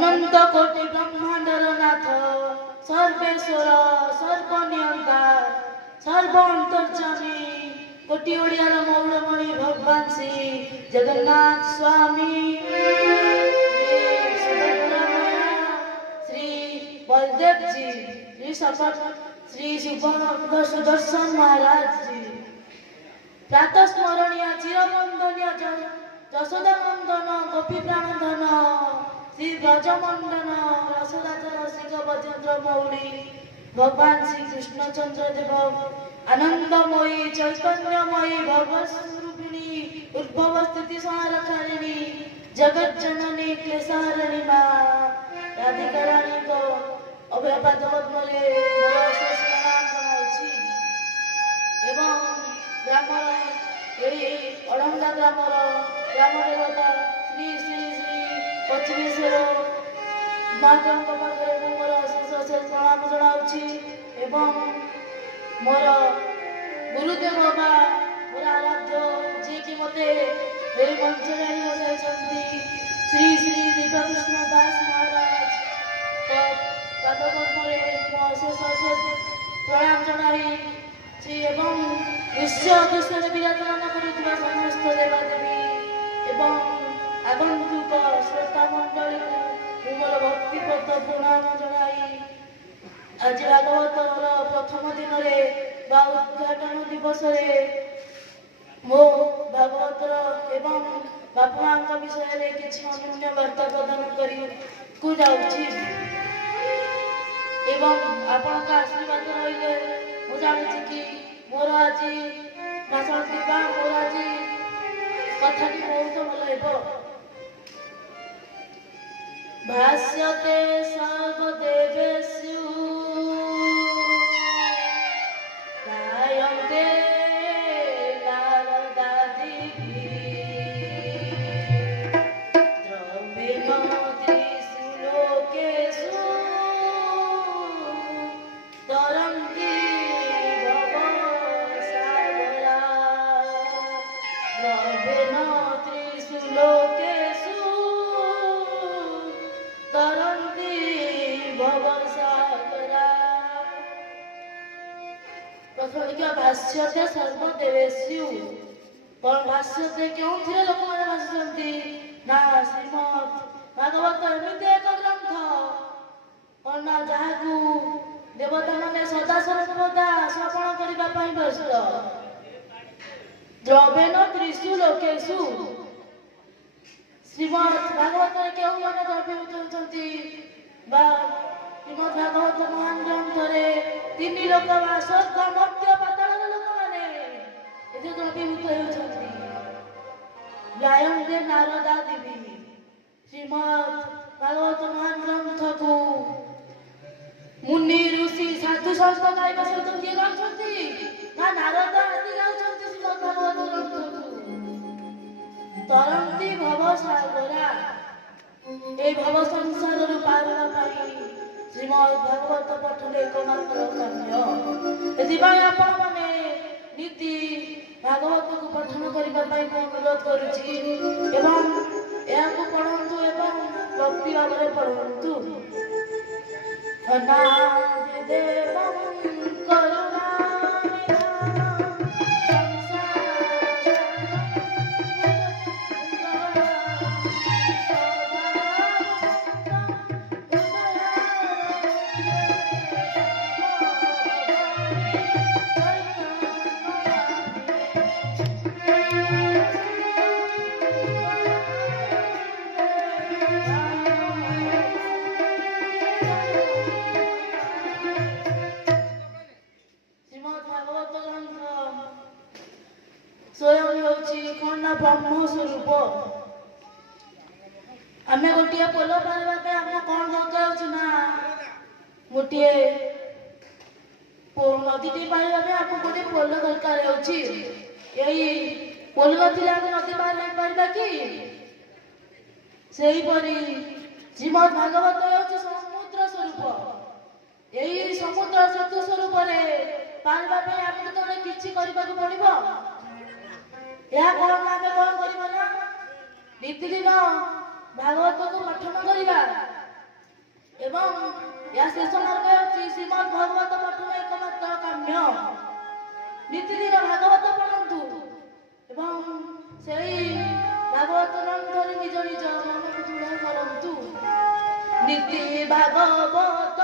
अनंत कोटि ब्रह्मांडर नाथ सर्वेश्वर सर्वनियंता सर्व अंतर्जामी कोटि ओडियार मौड़मणि भगवान श्री जगन्नाथ स्वामी श्री बलदेव जी श्री सपत श्री सुदर्शन महाराज जी प्रातः स्मरणीय चिरवंदनीय जशोदा नंदन गोपी प्राणधन श्री ब्रजमंडन रसदाचर रसिक बजेन्द्र मौली भगवान श्री कृष्णचंद्र देव आनंदमयी चैतन्यमयी भगवत्स्वरूपिणी उद्भव स्थिति संहारकारिणी जगत जननी क्लेशहारिणी माँ राधिका रानी को अभयपाद पद्मले मोर अशेष प्रणाम जनाउछि एवं ग्रामर अड़ंगा ग्रामर ग्राम देवता श्री श्री श्री पचमेश्वर महादेव पाखे मोर अशेष अशेष प्रणाम जनाउछि एवं मोर गुरुदेव बाबा मोर आराध्य जी की मते एई मंचरे बसाइछन्ति श्री श्री दिव्यकृष्ण दास महाराज पाद पद्मरे मो अशेष अशेष प्रणाम जनाई एवं दृश्य दृश्य विराजमान करुवा समस्त देवादेवी एवं आगंतुक श्रोता मंडली को मोर भक्तिपद प्रणाम जनाई आज भागवतर प्रथम दिन उद्घाटन दिवस मो भागवतर एवं बापा माँ विषय किसी अनन्य वार्ता प्रदान को जाऊँगी एवं आपण का आशीर्वाद रही मुझे जानी कि मोर आज भाषण देवा मोर आज कथाटी बहुत भल भाष्यते सर्वदेवेषु गायन्ते नारदादिभिः द्रव्येण लोकेषु तरन्ति भवसागरा द्रव्येण त्रिषु लोकेषु तरन्ति भवसागरा प्रथम भाष्यते सर्वदेवेषु कौन भाष्यते क्यों थे लोक मैंने भाषुंट ना श्रीमद भागवत एमती एक ग्रंथ और ना जहाँ देवता मैंने सदा सर्वदा श्रवण करने व्यस्त द्रव्येण त्रिषु लोकेषु श्रीमद भागवत क्यों मैंने द्रव्य उतरती श्रीमद भागवत महान ग्रंथ तीन लोक स्वर्ग मर्त्य पाताल लोक मैंने द्रवीभूत होती गायन्ते नारदादिभिः श्रीमद भागवत महान ग्रंथ को मुनि ऋषि साधु संत गायबा सहित किए गाउछन्ति ना नारद आदि गाउछन्ति श्रीमद भागवत ग्रंथ को तरन्ति भवसागरा ए भव संसार पार श्रीमद भागवत पठन एकमात्र कार्य एथिपाई आपण माने नीति भागवत को पठन करने अनुरोध करुच्ची एवं यहाँ पढ़ु एवं भक्ति भाव में पढ़ु ब्रह्म स्वरूप आम गोटे पोल पारे आम कौन दरकार ना गोटे नदी पारे आम गोटे पोल दरकार यही पोल ना नदी पार पारा कि श्रीमद भागवत हूँ समुद्र स्वरूप यही समुद्र सेतु स्वरूप पारवा आम तो किसी करने पड़ो या कौन आम कौन कर नीतिदिन भागवत को पठन करवा ଏହା ଶେଷ ମାର୍ଗ ହେଉଛି ଶ୍ରୀମଦ୍ ଭାଗବତ ପଠନ ଏକମାତ୍ର କାମ୍ୟ। ନୀତିଦିନ ଭାଗବତ ପଢ଼ନ୍ତୁ ଏବଂ ସେହି ଭାଗବତ ଗ୍ରନ୍ଥରେ ନିଜ ନିଜ ମନକୁ ଦୃଢ଼ କରନ୍ତୁ। ନୀତି ଭାଗବତ